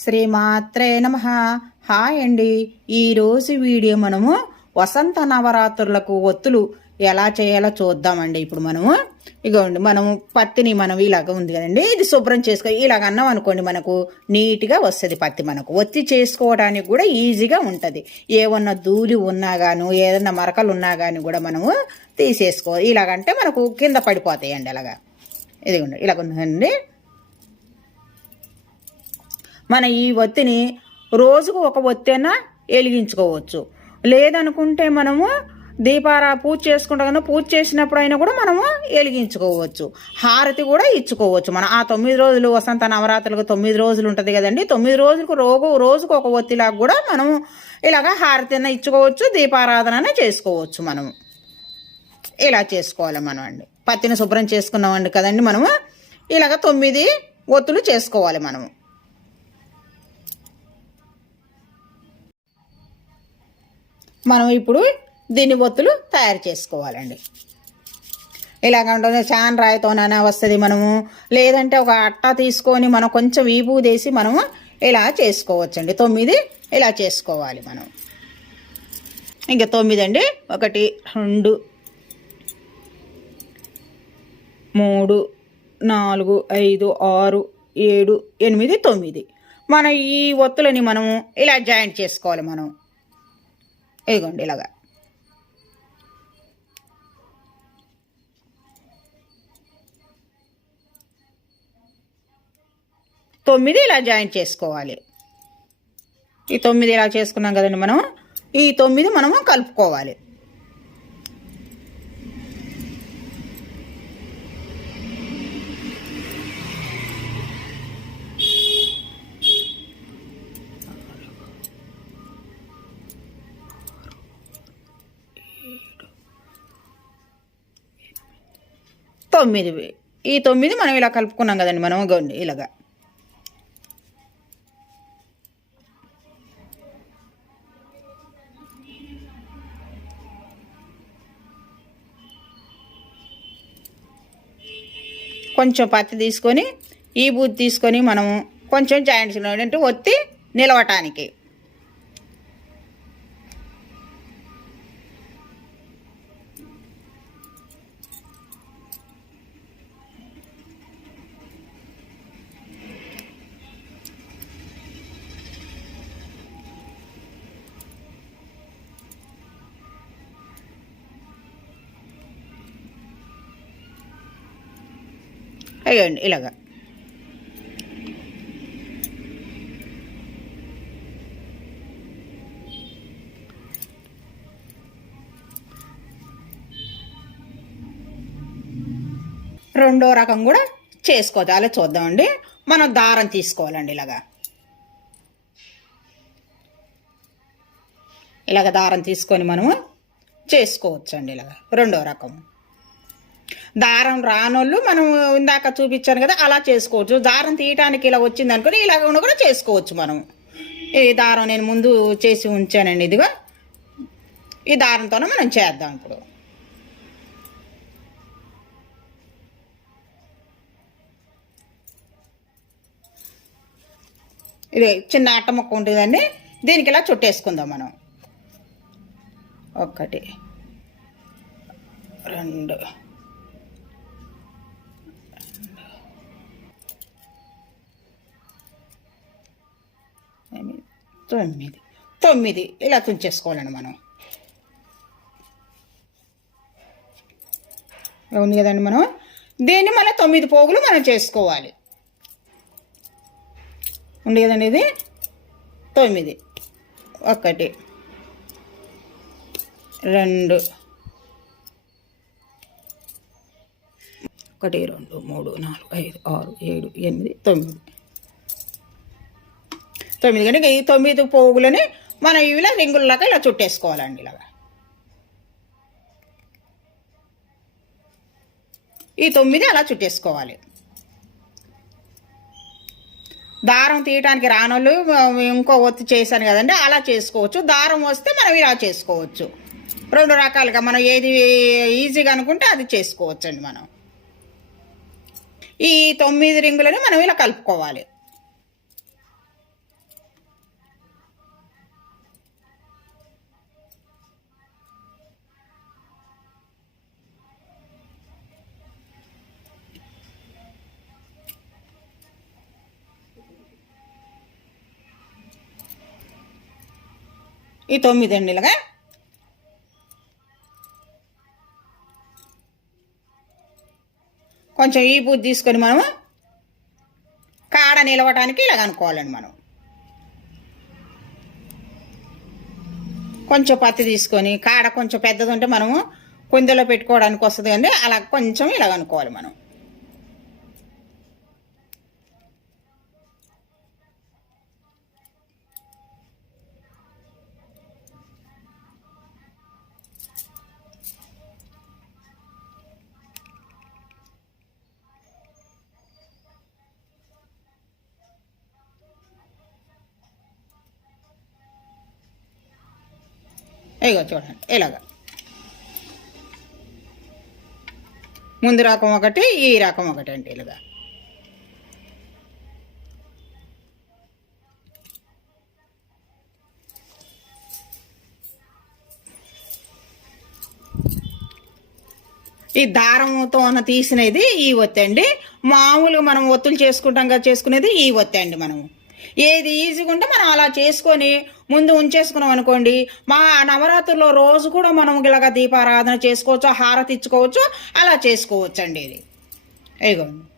శ్రీమాత్రే నమః. హాయ్ అండి. ఈరోజు వీడియో మనము వసంత నవరాత్రులకు ఒత్తులు ఎలా చేయాలో చూద్దామండి. ఇప్పుడు మనము ఇగోండి, మనము పత్తిని ఇలాగ ఉంది కదండి, ఇది శుభ్రం చేసుకో. ఇలాగ అన్నాం అనుకోండి, మనకు నీట్గా వస్తుంది పత్తి. మనకు ఒత్తి చేసుకోవడానికి కూడా ఈజీగా ఉంటుంది. ఏమన్నా ధూళి ఉన్నా గాను, ఏదన్నా మరకలు ఉన్నా కానీ కూడా మనము తీసేసుకో. ఇలాగంటే మనకు కింద పడిపోతాయండి. అలాగా ఇదిగోండి, ఇలాగ ఉందండి. మన ఈ ఒత్తిని రోజుకు ఒక ఒత్తైనా వెలిగించుకోవచ్చు. లేదనుకుంటే మనము పూజ చేసుకుంటాం కదా, పూజ చేసినప్పుడు అయినా కూడా మనము వెలిగించుకోవచ్చు. హారతి కూడా ఇచ్చుకోవచ్చు. మనం ఆ 9 రోజులు వసంత నవరాత్రులకు 9 రోజులు ఉంటుంది కదండి. 9 రోజులకు రోజుకు ఒక ఒత్తిలాగా కూడా మనము ఇలాగ హారతి అయినా ఇచ్చుకోవచ్చు, దీపారాధన చేసుకోవచ్చు. మనము ఇలా చేసుకోవాలి మనం అండి. పత్తిని శుభ్రం చేసుకున్నామండి కదండి. మనము ఇలాగ 9 ఒత్తులు చేసుకోవాలి. మనం ఇప్పుడు దీన్ని ఒత్తులు తయారు చేసుకోవాలండి. ఇలాగంటే చాన్ రాయితోనైనా వస్తుంది. మనము లేదంటే ఒక అట్ట తీసుకొని మనం కొంచెం వీబూదేసి మనము ఇలా చేసుకోవచ్చండి. 9 ఇలా చేసుకోవాలి మనం. ఇంకా 9 అండి. 1 2 3 4 5 6 7 8 9 మన ఈ ఒత్తులని మనము ఇలా జాయింట్ చేసుకోవాలి. మనం ఇదిగోండి ఇలాగా. తొమ్మిది ఇలా జాయింట్ చేసుకోవాలి. ఈ 9 ఇలా చేసుకున్నాం కదండి. మనం ఈ 9 మనము కలుపుకోవాలి. ఈ 9 మనం ఇలా కలుపుకున్నాం కదండి. మనం గోండి ఇలాగా కొంచెం పత్తి తీసుకొని ఈ బూది తీసుకొని మనము కొంచెం జాయింట్ అంటే ఒత్తి నిలవటానికి. అయ్యండి ఇలాగా. రెండో రకం కూడా చేసుకోవచ్చు. అలా చూద్దామండి. మనం దారం తీసుకోవాలండి. ఇలాగ దారం తీసుకొని మనము చేసుకోవచ్చు అండి. ఇలాగ రెండో రకం. దారం రానోళ్ళు మనం ఇందాక చూపించాను కదా, అలా చేసుకోవచ్చు. దారం తీయటానికి ఇలా వచ్చింది అనుకుని ఇలాగ కూడా చేసుకోవచ్చు. మనం ఈ దారం నేను ముందు చేసి ఉంచానండి. ఇదిగా ఈ దారంతోనే మనం చేద్దాం. ఇప్పుడు ఇది చిన్న అట్ట ముక్క ఉంటుందండి. దీనికి ఇలా చుట్టేసుకుందాం మనం. 1 2 9 ఇలా తుంచేసుకోవాలండి. మనం ఉంది కదండి. మనం దీన్ని మళ్ళీ 9 పోగులు మనం చేసుకోవాలి. ఉంది కదండి. ఇది 9 1 2 1 2 3 4 5 6 7 8 9 కనుక ఈ 9 పోగులని మనం ఇవిలా రింగుల్లాగా ఇలా చుట్టేసుకోవాలండి. ఇలాగా ఈ 9 అలా చుట్టేసుకోవాలి. దారం తీయటానికి రానోళ్ళు ఇంకో ఒత్తి చేశాను కదండి, అలా చేసుకోవచ్చు. దారం వస్తే మనం ఇలా చేసుకోవచ్చు. 2 రకాలుగా మనం ఏది ఈజీగా అనుకుంటే అది చేసుకోవచ్చు అండి. మనం ఈ 9 రింగులని మనం ఇలా కలుపుకోవాలి. ఈ 9 అండి ఇలాగా. కొంచెం ఈ పూజ తీసుకొని మనము కాడ నిలవటానికి ఇలాగ అనుకోవాలండి. మనం కొంచెం పత్తి తీసుకొని కాడ కొంచెం పెద్దది ఉంటే మనము కుందెలో పెట్టుకోవడానికి వస్తుంది అండి. అలా కొంచెం ఇలాగ అనుకోవాలి మనం. ఇగో చూడండి ఇలాగ ముందు రకం ఒకటి, ఈ రకం ఒకటి అండి ఇలాగా. ఈ దారంతో తీసినది ఈ ఒత్తి అండి. మామూలుగా మనం ఒత్తులు చేసుకుంటాం కదా, చేసుకునేది ఈ ఒత్తి అండి. మనము ఏది ఈజీగా ఉంటే మనం అలా చేసుకొని ముందు ఉంచేసుకున్నాం అనుకోండి, మా నవరాత్రుల్లో రోజు కూడా మనం ఇలాగ దీపారాధన చేసుకోవచ్చు, హారతి ఇచ్చుకోవచ్చు, అలా చేసుకోవచ్చు అండి. ఇది ఇగోండి.